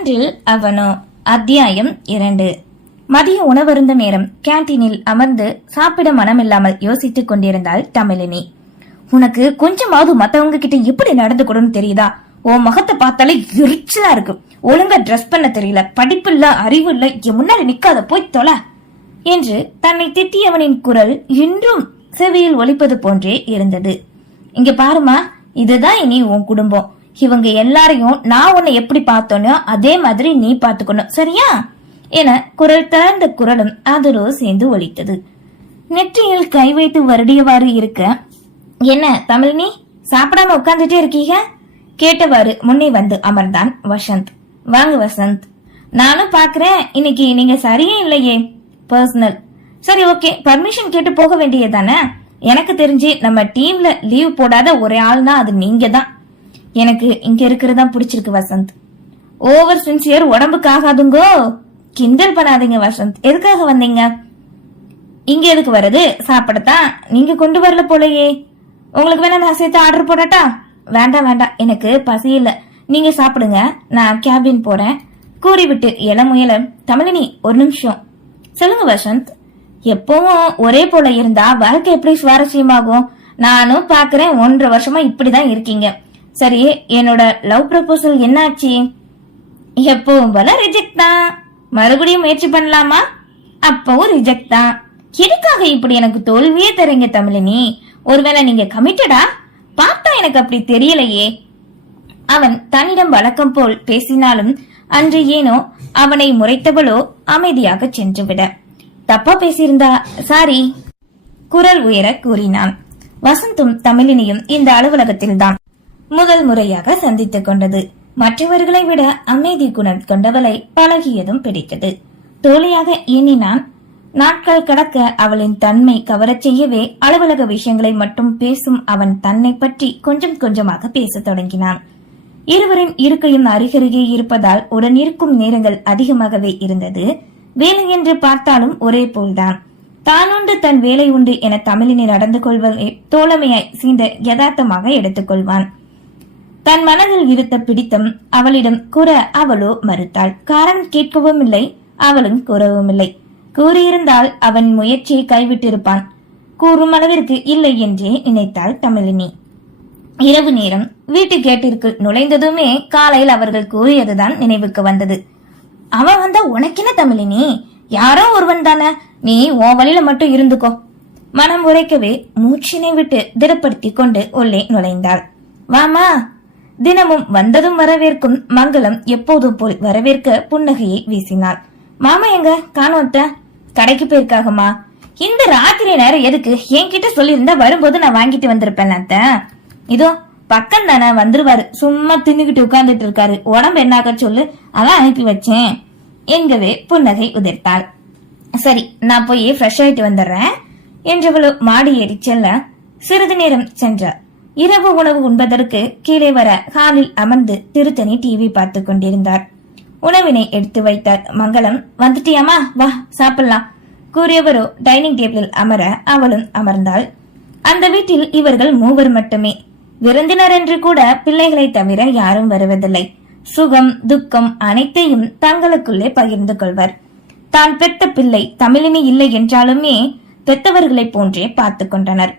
அன்றில் அவனோ. அத்தியாயம் 2. மதிய உணவருந்த நேரம் கேன்டீனில் அமர்ந்து சாப்பிட மனமில்லாமல் யோசித்துக் கொண்டிருந்தாள் தமிழினி. உனக்கு கொஞ்சமாவது மத்தவங்க கிட்ட எப்படி நடந்துக்கணும்னு தெரியுதா? உன் முகத்தை பார்த்தாலே எரிச்சலா இருக்கு. ஒழுங்கா ட்ரெஸ் பண்ண தெரியல, படிப்பு இல்ல, அறிவு இல்ல, என் முன்னாடி நிக்காத, போய் தொலை என்று தன்னை திட்டியவனின் குரல் இன்றும் செவியில் ஒலிப்பது போன்றே இருந்தது. இங்க பாருமா, இதுதான் இனி உன் குடும்பம். இவங்க எல்லாரையும் நான் உன்னை எப்படி பார்த்தோன்னோ அதே மாதிரி நீ பாத்துக்கணும், சரியா என குரல் தளர்ந்த குரலும் அதரோ சேர்ந்து ஒலித்தது. நெற்றியில் கை வைத்து வருடியவாறு இருக்க, என்ன தமிழினி, சாப்பிடாம உட்கார்ந்துட்டே இருக்கீங்க கேட்டவாறு முன்னே வந்து அமர்ந்தான் வசந்த். வாங்க வசந்த், நானும் பாக்குறேன் இன்னைக்கு நீங்க சரியே இல்லையே. பர்சனல். சரி, ஓகே, பர்மிஷன் கேட்டு போக வேண்டியதானே. எனக்கு தெரிஞ்சு நம்ம டீம்ல லீவ் போடாத ஒரே ஆள்னா அது நீங்க தான். எனக்கு இங்க இருக்கிறதா பிடிச்சிருக்கு வசந்த். ஓவர் சின்சியர் உடம்புக்கு ஆகாதுங்கோ. கிண்டல் பண்ணாதீங்க வசந்த். எதுக்காக வந்தீங்க? இங்க எதுக்கு வருது? சாப்பிடத்தான். நீங்க கொண்டு வரல போலயே. உங்களுக்கு வேணா நான் சேர்த்து ஆர்டர் போடட்டா? வேண்டாம் வேண்டாம், எனக்கு பசி இல்ல, நீங்க சாப்பிடுங்க, நான் கேபின் போறேன் கூறிவிட்டு இளமுயல. தமிழினி, ஒரு நிமிஷம். சொல்லுங்க வசந்த். எப்பவும் ஒரே போல இருந்தா வாழ்க்கை எப்படி சுவாரஸ்யமாகும்? நானும் பாக்குறேன் 1.5 வருஷமா இப்படிதான் இருக்கீங்க. சரி, என்னோட லவ் ப்ரப்போசல் என்னாச்சு? எப்பவும் போல ரிஜெக்ட் தான். மறுபடியும் முயற்சி பண்ணலாமா? அப்பவும் ரிஜெக்ட் தான். எதுக்காக இப்படி எனக்கு தோல்வியே தரீங்க தமிழினி? ஒருவேளை நீங்க கமிட்டடா? பார்த்தா எனக்கு அப்படி தெரியலையே. அவன் தன்னிடம் வழக்கம் போல் பேசினாலும் அன்று ஏனோ அவனை முறைத்தவளோ அமைதியாக சென்று விட. தப்பா பேசியிருந்தா சாரி குரல் உயர கூறினான். வசந்தும் தமிழினியும் இந்த அலுவலகத்தில்தான் முதல் முறையாக சந்தித்துக் கொண்டது. மற்றவர்களை விட அமைதி குணம் கொண்டவளை பழகியதும் பிடித்தது. தோழியாக எண்ணினான். நாட்கள் கடக்க அவளின் தன்மை கவரச் செய்யவே அலுவலக விஷயங்களை மட்டும் பேசும் அவன் தன்னை பற்றி கொஞ்சம் கொஞ்சமாக பேசத் தொடங்கினான். இருவரின் இருக்கையும் அருகருகே இருப்பதால் உடன் இருக்கும் நேரங்கள் அதிகமாகவே இருந்தது. வேலை என்று பார்த்தாலும் ஒரே போல்தான். தான் உண்டு தன் வேலை உண்டு என தமிழினை நடந்து கொள்வதை தோழமையாய் சீண்ட யதார்த்தமாக எடுத்துக்கொள்வான். தன் மனதில் இருந்த பிடித்தம் அவளிடம் கூற அவளோ மறுத்தாள். காரணம் கேட்கவும் இல்லை, அவளும் கூறவும் இல்லை. கூறியிருந்தால் அவன் முயற்சியை கைவிட்டிருப்பான். கூறும் அளவிற்கு இல்லை என்றே நினைத்தாள் தமிழினி. இரவு நேரம் வீட்டு கேட்டிற்கு நுழைந்ததுமே காலையில் அவர்கள் கூறியதுதான் நினைவுக்கு வந்தது. அவன் வந்தா உனக்கென்ன தமிழினி? யாரோ ஒருவன் தானே, நீ உன் வழியில மட்டும் இருந்துக்கோ. மனம் உரைக்கவே மூச்சினை விட்டு திடப்படுத்தி கொண்டு உள்ளே நுழைந்தாள். வாமா. தினமும் வந்ததும் வரவேற்கும் மங்களம் எப்போதும் போல் வரவேற்க புன்னகையை வீசினாள். மாமா எங்க காணோத்த? கடைக்கு போயிருக்காகமா. இந்த ராத்திரி நேரம் எதுக்கு? என்கிட்ட சொல்லியிருந்தா வரும்போது நான் வாங்கிட்டு வந்திருப்பேன். இதோ பக்கம் தானே, வந்துருவாரு. சும்மா தின்னுகிட்டு உட்கார்ந்துட்டு இருக்காரு. உடம்பு என்னாக்க சொல்லு, அதான் அனுப்பி வச்சேன் என்கவே புன்னகை உதிர்த்தாள். சரி, நான் போய் ஃப்ரெஷ் ஆயிட்டு வந்துடுறேன் என்றவளோ மாடி ஏறி செல்ல சிறிது நேரம் சென்றார். இரவு உணவு உண்பதற்கு கீழே வர ஹாலில் அமர்ந்து திருத்தணி டிவி பார்த்து கொண்டிருந்தார். உணவினை எடுத்து வைத்தார். மங்களம், வந்துட்டியாமா, வா சாப்பிடலாம் கூறியவரோ டைனிங் டேபிளில் அமர அவளும் அமர்ந்தாள். அந்த வீட்டில் இவர்கள் மூவர் மட்டுமே. விருந்தினர் என்று கூட பிள்ளைகளை தவிர யாரும் வருவதில்லை. சுகம் துக்கம் அனைத்தையும் தங்களுக்குள்ளே பகிர்ந்து கொள்வர். தான் பெத்த பிள்ளை தமிழினி இல்லை என்றாலுமே பெத்தவர்களை போன்றே பார்த்து கொண்டனர்.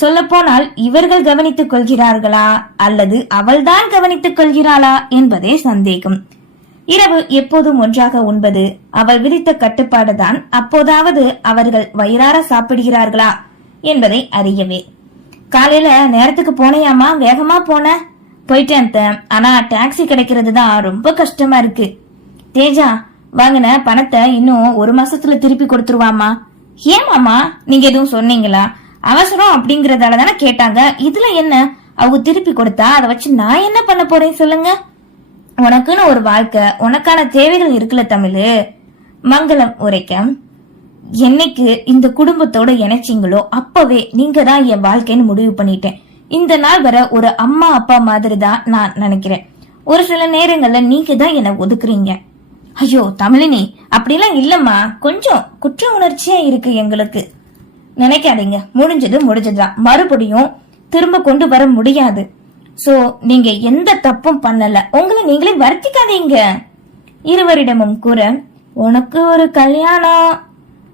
சொல்ல போனால் இவர்கள் கவனித்துக் கொள்கிறார்களா அல்லது அவள்தான் கவனித்துக் கொள்கிறாளா என்பதே சந்தேகம். இரவு எப்போதும் ஒன்றாக உண்பது அவள் விதித்த கட்டுப்பாடுதான். அப்போதாவது அவர்கள் வயிறார சாப்பிடுகிறார்களா என்பதை அறியவே. காலையில நேரத்துக்கு போனையாமா? வேகமா போன? போயிட்டேன். ஆனா டாக்ஸி கிடைக்கிறது தான் ரொம்ப கஷ்டமா இருக்கு. தேஜா வாங்கின பணத்தை இன்னும் 1 மாசத்துல திருப்பி கொடுத்துருவாமா. ஏமாமா, நீங்க எதுவும் சொன்னீங்களா? அவசரம் அப்படிங்கறதால தானே கேட்டாங்க. இதுல என்ன, அவங்க திருப்பி கொடுத்தா அதை வச்சு நான் என்ன பண்ண போறேன் சொல்லுங்க? உனக்குன்னு ஒரு வாழ்க்கை, உனக்கான தேவைகள் இருக்குல்ல தமிழு. மங்களம் உரைக்க, என்னைக்கு இந்த குடும்பத்தோட இணைச்சிங்களோ அப்பவே நீங்க தான் என் வாழ்க்கைன்னு முடிவு பண்ணிட்டேன். இந்த நாள் வர ஒரு அம்மா அப்பா மாதிரி தான் நான் நினைக்கிறேன். ஒரு சில நேரங்கள்ல நீங்க தான் என்ன ஒதுக்குறீங்க. ஐயோ தமிழினி, அப்படிலாம் இல்லம்மா, கொஞ்சம் குற்ற உணர்ச்சியா இருக்கு எங்களுக்கு. நினைக்காதீங்க, முடிஞ்சது முடிஞ்சதுதான், மறுபடியும் திரும்ப கொண்டு வர முடியாது. சோ நீங்க எந்த தப்பும் பண்ணல, உங்களை நீங்களே வருத்திக்காதீங்க. இருவரிடமும் கூற, உனக்கு ஒரு கல்யாணம்.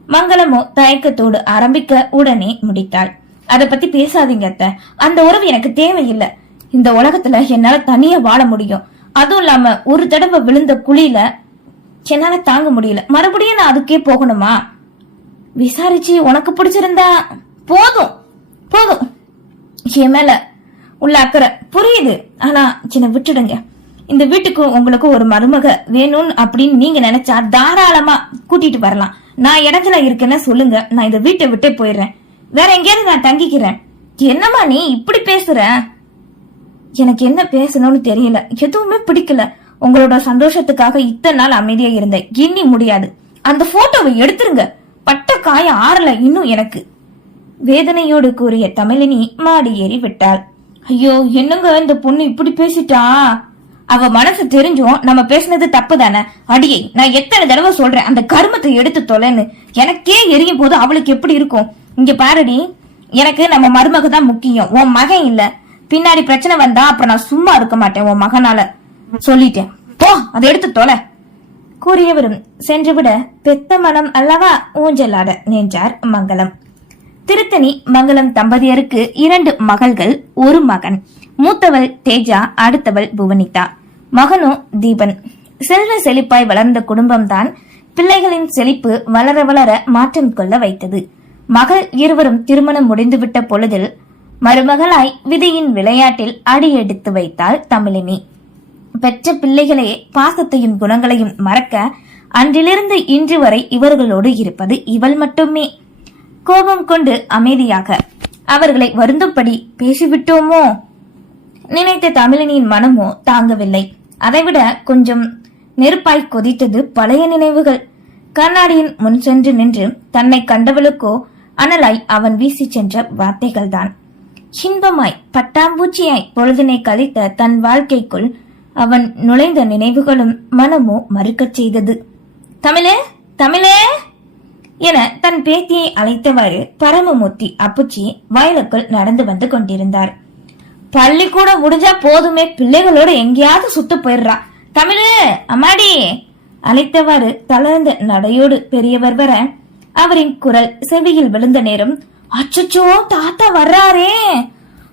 மங்களமோ தயக்கத்தோடு ஆரம்பிக்க உடனே முடித்தாள். அத பத்தி பேசாதீங்க அத்தை, அந்த உறவு எனக்கு தேவையில்லை. இந்த உலகத்துல என்னால தனியா வாழ முடியும். அதுவும் இல்லாம ஒரு தடவை விழுந்த குழியில என்னால தாங்க முடியல, மறுபடியும் நான் அதுக்கே போகணுமா? விசாரிச்சு உனக்கு பிடிச்சிருந்தா போதும் போதும். என் மேல உள்ள அக்கறை புரியுது, ஆனா சின்ன விட்டுடுங்க. இந்த வீட்டுக்கு உங்களுக்கு ஒரு மருமக வேணும்னு அப்படின்னு நீங்க நினைச்சா தாராளமா கூட்டிட்டு வரலாம். நான் இடத்துல இருக்கேன்னு சொல்லுங்க, நான் இந்த வீட்டை விட்டே போயிடுறேன், வேற எங்கேயாவது நான் தங்கிக்கிறேன். என்னம்மா நீ இப்படி பேசுற? எனக்கு என்ன பேசணும்னு தெரியல, எதுவுமே பிடிக்கல. உங்களோட சந்தோஷத்துக்காக இத்தனை நாள் அமைதியா இருந்தேன், இனி முடியாது. அந்த போட்டோவை எடுத்துருங்க, பட்ட காயம் ஆறல இன்னும் எனக்கு. வேதனையோடு கூறிய தமிழினி மாடி ஏறி விட்டாள். ஐயோ என்னங்க இந்த பொண்ணு இப்படி பேசிட்டா? அவ மனசு தெரிஞ்சும் நம்ம பேசினது தப்பு தானே? அடியை நான் எத்தனை தடவை சொல்றேன் அந்த கருமத்தை எடுத்து தொலைன்னு. எனக்கே எரியும் போது அவளுக்கு எப்படி இருக்கும்? இங்க பாருடி, எனக்கு நம்ம மருமக தான் முக்கியம், உன் மகன் இல்ல. பின்னாடி பிரச்சனை வந்தா அப்புறம் நான் சும்மா இருக்க மாட்டேன் உன் மகனால. சொல்லிட்டேன் போ, அதை எடுத்து தொலை. கூறியவரும் சென்றுவிட பெத்த மனம் அல்லவா ஊஞ்சலாட நின்றார் மங்களம். திருத்தணி மங்களம் தம்பதியருக்கு 2 மகள்கள், 1 மகன். மூத்தவள் தேஜா, அடுத்தவள் புவனிதா. மகனோ தீபன். செல்வ செழிப்பாய் வளர்ந்த குடும்பம்தான் பிள்ளைகளின் செழிப்பு வளர வளர மாற்றம் கொள்ள வைத்தது. மகள் இருவரும் திருமணம் முடிந்துவிட்ட பொழுதில் மருமகளாய் விதியின் விளையாட்டில் அடியெடுத்து வைத்தாள் தமிழினி. பெற்ற பிள்ளைகளே பாசத்தையும் குணங்களையும் மறக்க அன்றிலிருந்து இன்று வரை இவர்களோடு இருப்பது இவள் மட்டுமே. கோபம் கொண்டு அமைதியாக அவர்களை வருந்தும்படி பேசிவிட்டோமோ நினைத்த தமிழினியின் மனமோ தாங்கவில்லை. அதைவிட கொஞ்சம் நெருப்பாய் கொதித்தது பழைய நினைவுகள். கண்ணாடியின் முன் சென்று நின்று தன்னை கண்டவளுக்கோ அனலாய் அவன் வீசி சென்ற வார்த்தைகள்தான். இன்பமாய் பட்டாம்பூச்சியாய் பொழுதினை கழித்த தன் வாழ்க்கைக்குள் அவன் நுழைந்த நினைவுகளும் மனமோ மறுக்கச் செய்தது. தமிழே தமிழே என தன் பேத்தியை அழைத்தவாறு பரமமூர்த்தி அப்புச்சி வயலுக்குள் நடந்து வந்து கொண்டிருந்தார். பள்ளிக்கூடம் முடிஞ்சா போதுமே, பிள்ளைகளோட எங்கேயாவது சுத்த போயிடுறா. தமிழு அம்மாடி அழைத்தவாறு தளர்ந்த நடையோடு பெரியவர் வர அவரின் குரல் செவியில் விழுந்த நேரம், அச்சச்சோ தாத்தா வர்றாரே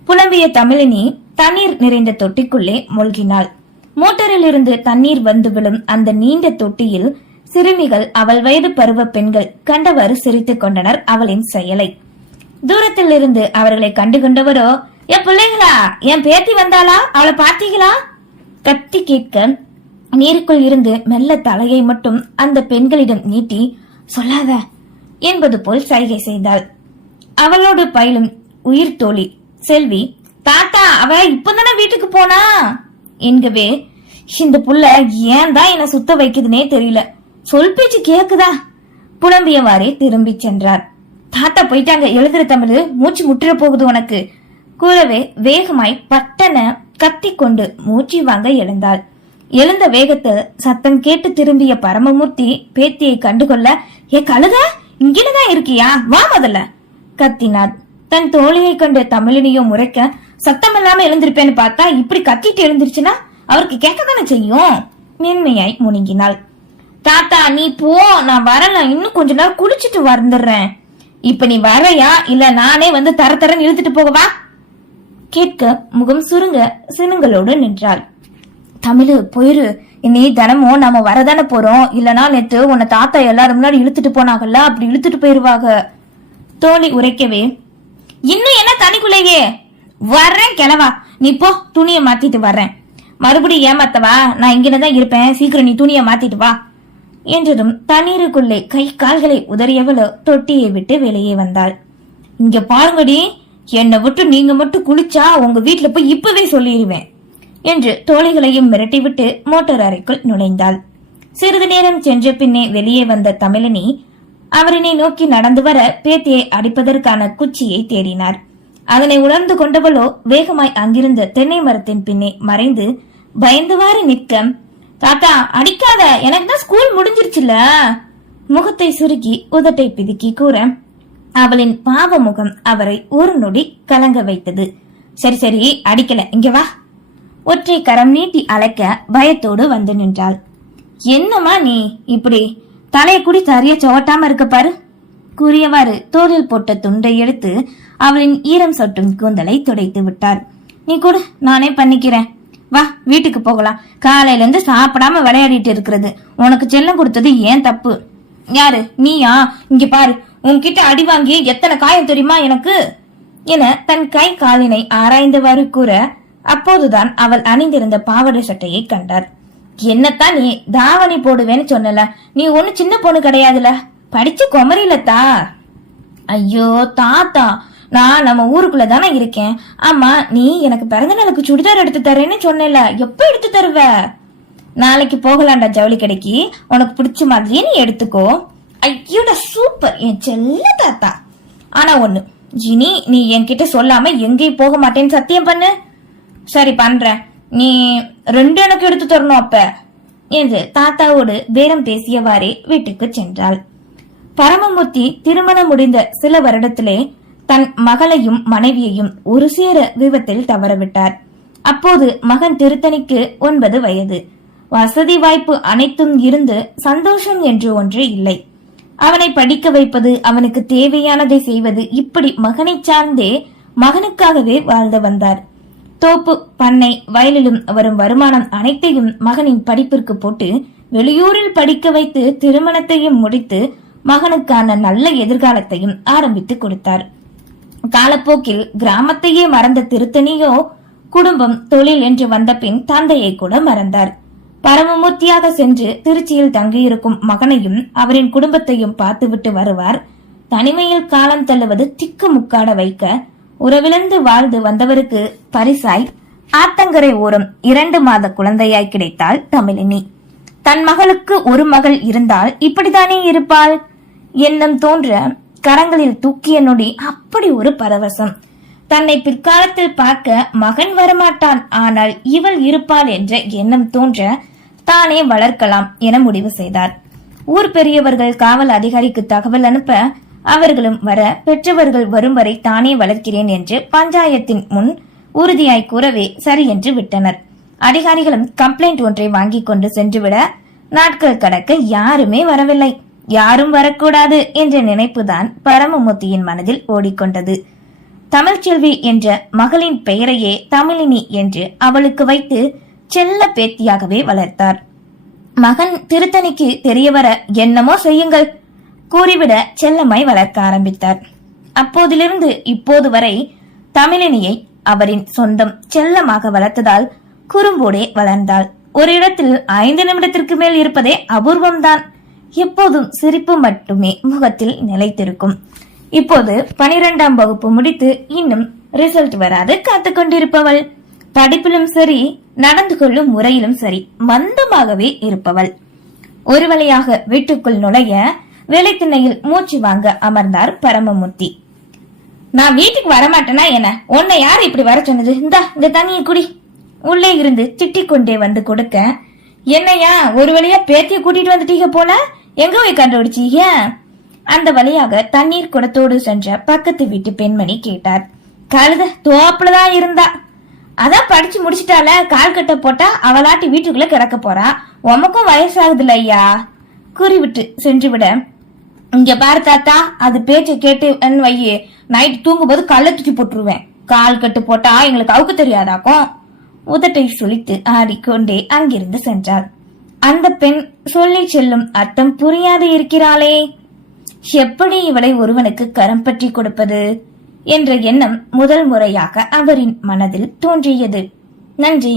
புலம்பிய தமிழினி தண்ணீர் நிறைந்த தொட்டிக்குள்ளே மூழ்கினாள். மோட்டரில் இருந்து தண்ணீர் வந்து விழும் அந்த நீண்ட தொட்டியில் சிறுமிகள், அவள் வயது பருவ பெண்கள் கண்டவாறு சிரித்துக் கொண்டனர் அவளின் செயலை. தூரத்தில் இருந்து அவர்களை கண்டு கொண்டவரோ, என் பிள்ளைங்களா, என் பேத்தி வந்தாளா, அவளை பார்த்தீங்களா கத்தி கேட்க நீருக்குள் இருந்து மெல்ல தலையை மட்டும் அந்த பெண்களிடம் நீட்டி, சொல்லாத என்பது போல் சைகை செய்தாள். அவளோடு பயிலும் உயிர் தோழி செல்வி, தாத்தா அவ இப்பதானே வீட்டுக்கு போனா என்கவே, இந்த புள்ள ஏன் தான் என்ன சுத்த வைக்குதுன்னே தெரியல, சொல் பேச்சு கேக்குதா புலம்பியவாறே திரும்பி சென்றார். தாத்தா போயிட்டாங்க, எழுதுற தமிழ், மூச்சு முட்டுற போகுது உனக்கு கூறவே வேகமாய் பட்டன கத்தி கொண்டு மூச்சு வாங்க எழுந்தாள். எழுந்த வேகத்தில் சத்தம் கேட்டு திரும்பிய பரமமூர்த்தி பேத்தியை கண்டுகொள்ள, ஏ கழுத இங்கதான் இருக்கியா, வா முதல்ல கத்தினார். தன் தோழியை கண்டு தமிழினியோ முறைக்க, சத்தம் இல்லாம எழுந்திருப்பேன்னு பார்த்தா இப்படி கத்திட்டு எழுந்திருச்சுன்னா அவருக்கு கேட்கத்தானே செய்யும். மென்மையாய் முணுங்கினாள். தாத்தா நீ போ, நான் வரல, இன்னும் கொஞ்ச நேரம் குளிச்சுட்டு வந்துடுறேன். இப்ப நீ வரையா இல்ல நானே வந்து தர தரன்னு இழுத்துட்டு போகவா கேட்க முகம் சுருங்க சினுங்களோடு நின்றாள். தமிழு போயிரு, இனி தினமும் நாம வரதானே போறோம், இல்லனா நேத்து உன்னை தாத்தா எல்லாரும் முன்னாடி இழுத்துட்டு போனாங்கல்ல, அப்படி இழுத்துட்டு போயிருவாங்க தோழி உரைக்கவே, இன்னும் என்ன தனிக்குள்ளேயே வர்றேன் கிளவா, நீ போ, துணியை மாத்திட்டு வர்றேன், மறுபடியும் ஏமாத்தவா, நான் இங்கதான் இருப்பேன், சீக்கிரம் நீ துணியை மாத்திட்டு வா என்றதும் தண்ணீருக்குள்ளே கை கால்களை உதறியவளோ தொட்டியை விட்டு வெளியே வந்தாள். இங்க பாருங்கடி, என்னை விட்டு நீங்க மட்டும் குளிச்சா உங்க வீட்டுல போய் இப்பவே சொல்லிடுவேன் என்று தோழிகளையும் மிரட்டிவிட்டு மோட்டார் அறைக்குள் நுழைந்தாள். சிறிது நேரம் சென்ற பின்னே வெளியே வந்த தமிழினி அவரினை நோக்கி நடந்து வர பேத்தியை அடிப்பதற்கான குச்சியை தேடினார். அதனை உணர்ந்து கொண்டவளோ வேகமாய் அங்கிருந்த தென்னை மரத்தின் பின்னே மறைந்து பயந்துவாறு நிற்க, தாத்தா அடிக்காத, எனக்கு தான் ஸ்கூல் முடிஞ்சிருச்சுல முகத்தை சுருக்கி உதட்டை பிதுக்கி கூற, அவளின் பாவ முகம் அவரை ஒரு நொடி கலங்க வைத்தது. சரி சரி அடிக்கல, இங்க வா ஒற்றை கரம் நீட்டி அழைக்க பயத்தோடு வந்து நின்றாள். என்னம்மா நீ இப்படி தலைய கூடி சரியா சோட்டாம இருக்க பாரு. கூறியவாறு தோளில் போட்ட துண்டை எடுத்து அவளின் ஈரம் சொட்டும் கூந்தலை துடைத்து விட்டார். நீ கூட நானே பண்ணிக்கிறேன், வா வீட்டுக்கு போகலாம். காலையில இருந்து சாப்பிடாம விளையாடிட்டு இருக்கிறது உனக்கு செல்லம் கொடுத்தது ஏன் தப்பு? யாரு நீயா? இங்க பாரு, உன்கிட்ட அடி வாங்கி எத்தனை காயம் தெரியுமா எனக்கு என தன் கை காலினை ஆராய்ந்தவாறு கூற, அப்போதுதான் அவள் அணிந்திருந்த பாவாடை சட்டையை கண்டார். என்னத்தான் நீ தாவணி போடுவேன்னு சொன்னல, நீ ஒண்ணு சின்ன பொண்ணு கிடையாதுல, படிச்சு குமரிலத்தா. ஐயோ தாத்தா, நான் நம்ம ஊருக்குள்ள தானே இருக்கேன். ஆமா, நீ எனக்கு பிறந்த நாளுக்கு சுடிதார் எடுத்து தரேன்னு சொன்னல, எப்ப எடுத்து தருவ? நாளைக்கு போகலாண்டா ஜவுளி கடைக்கு, உனக்கு பிடிச்ச மாதிரியே நீ எடுத்துக்கோ. ஐயோடா சூப்பர் என் செல்ல தாத்தா. ஆனா ஒண்ணு, ஜினி நீ என்கிட்ட சொல்லாம எங்கேயும் போக மாட்டேன்னு சத்தியம் பண்ணு. சரி பண்றேன், நீ 2 எனக்கு எடுத்து தரணும் அப்ப என்று தாத்தாவோடு பேரம் பேசியவாறே வீட்டுக்கு சென்றாள். பரமமூர்த்தி திருமணம் முடிந்த சில வருடத்திலே தன் மகளையும் மனைவியையும் ஒரு சேர விபத்தில் தவறவிட்டார். அப்போது மகன் திருத்தணிக்கு 9 வயது. வசதி வாய்ப்பு அனைத்தும் இருந்து சந்தோஷம் என்று ஒன்று இல்லை. அவனை படிக்க வைப்பது, அவனுக்கு தேவையானதை செய்வது, இப்படி மகனை சார்ந்தே மகனுக்காகவே வாழ்ந்து வந்தார். தோப்பு, பண்ணை, வயலிலும் வரும் வருமானம் அனைத்தையும் மகனின் படிப்பிற்கு போட்டு வெளியூரில் படிக்க வைத்து திருமணத்தையும் முடித்து மகனுக்கான நல்ல எதிர்காலத்தையும் ஆரம்பித்து கொடுத்தார். காலப்போக்கில் கிராமத்தையே மறந்த திருத்தணியோ குடும்பம், தொழில் என்று வந்த பின் தந்தையை கூட மறந்தார். பரமமூர்த்தியாக சென்று திருச்சியில் தங்கியிருக்கும் மகனையும் அவரின் குடும்பத்தையும் பார்த்துவிட்டு வருவார். தனிமையில் காலம் தள்ளுவது திக்கு முக்காட வைக்க உறவிழந்து வாழ்ந்து வந்தவருக்கு பரிசாய் ஆத்தங்கரை ஓரம் 2 மாத குழந்தையாய் கிடைத்தாள் தமிழினி. தன் மகளுக்கு ஒரு மகள் இருந்தால் இப்படித்தானே இருப்பாள் எண்ணம் தோன்ற கரங்களில் தூக்கிய நொடி அப்படி ஒரு பரவசம். தன்னை பிற்காலத்தில் பார்க்க மகன் வரமாட்டான், ஆனால் இவள் இருப்பாள் என்ற எண்ணம் தோன்ற தானே வளர்க்கலாம் என முடிவு செய்தார். ஊர் பெரியவர்கள் காவல் அதிகாரிக்கு தகவல் அனுப்ப அவர்களும் வர, பெற்றவர்கள் வரும் வரை தானே வளர்க்கிறேன் என்று பஞ்சாயத்தின் முன் உறுதியாய் கூறவே சரி என்று விட்டனர். அதிகாரிகளும் கம்ப்ளைண்ட் ஒன்றை வாங்கி கொண்டு சென்றுவிட நாட்கள் கடக்க யாருமே வரவில்லை. யாரும் வரக்கூடாது என்ற நினைப்புதான் பரமமூர்த்தியின் மனதில் ஓடிக்கொண்டது. தமிழ்ச்செல்வி என்ற மகளின் பெயரையே தமிழினி என்று அவளுக்கு வைத்து செல்ல பேத்தியாகவே வளர்த்தார். மகன் திருத்தணிக்கு தெரியவர என்னமோ செய்யுங்கள் கூறிவிட செல்லமாய் வளர்க்க ஆரம்பித்தார். அப்போதிலிருந்து இப்போது வரை தமிழினியை அவரின் சொந்தம் செல்லமாக வளர்த்ததால் குறும்போடே வளர்ந்தாள். ஒரு இடத்தில் 5 நிமிடத்திற்கு மேல் இருப்பதே அபூர்வம்தான். எப்போதும் சிரிப்பு மட்டுமே முகத்தில் நிலைத்திருக்கும். இப்போது 12ஆம் வகுப்பு முடித்து இன்னும் ரிசல்ட் வராது காத்து கொண்டிருப்பவள். படிப்பிலும் சரி, நடந்து கொள்ளும் முறையிலும் சரி மந்தமாகவே இருப்பவள். ஒரு வழியாக வீட்டுக்குள் நுழைய வேலைத்திண்ணையில் மூச்சு வாங்க அமர்ந்தார் பரமமூர்த்தி. நான் வீட்டுக்கு வரமாட்டேனா என்ன? உன்னை யார் இப்படி வர சொன்னது? இந்த தண்ணியை குடி. உள்ளே இருந்து திட்டிக் கொண்டே வந்து கொடுக்க, என்னையா ஒரு வழியா பேத்திய கூட்டிட்டு வந்துட்டீங்க போல, எங்க போய் கண்டுபிடிச்சீங்க? அந்த வழியாக தண்ணீர் குடத்தோடு சென்ற பக்கத்து வீட்டு பெண்மணி கேட்டார். கழுத தோப்புலதான் இருந்தா, அதான் படிச்சு முடிச்சுட்டால, கால் கட்ட போட்டா அவளாட்டி வீட்டுக்குள்ள கிடக்க போறா. உமக்கும் வயசாகுதுல ஐயா கூறிவிட்டு சென்றுவிட, இங்க பாரு தாத்தா, அது பேச்சை கேட்டு வையே, நைட் தூங்கும்போது கள்ள தூக்கி போட்டுருவேன். கால் கட்டு போட்டா எங்களுக்கு அவுக்கு தெரியாதாக்கும். உதட்டை சுழித்து ஆடிக்கொண்டே அங்கிருந்து சென்றார். அந்த பெண் சொல்லி செல்லும் அர்த்தம் புரியாது இருக்கிறாளே. எப்படி இவளை ஒருவனுக்கு கரம் பற்றி கொடுப்பது என்ற எண்ணம் முதல் முறையாக அவரின் மனதில் தோன்றியது. நன்றி.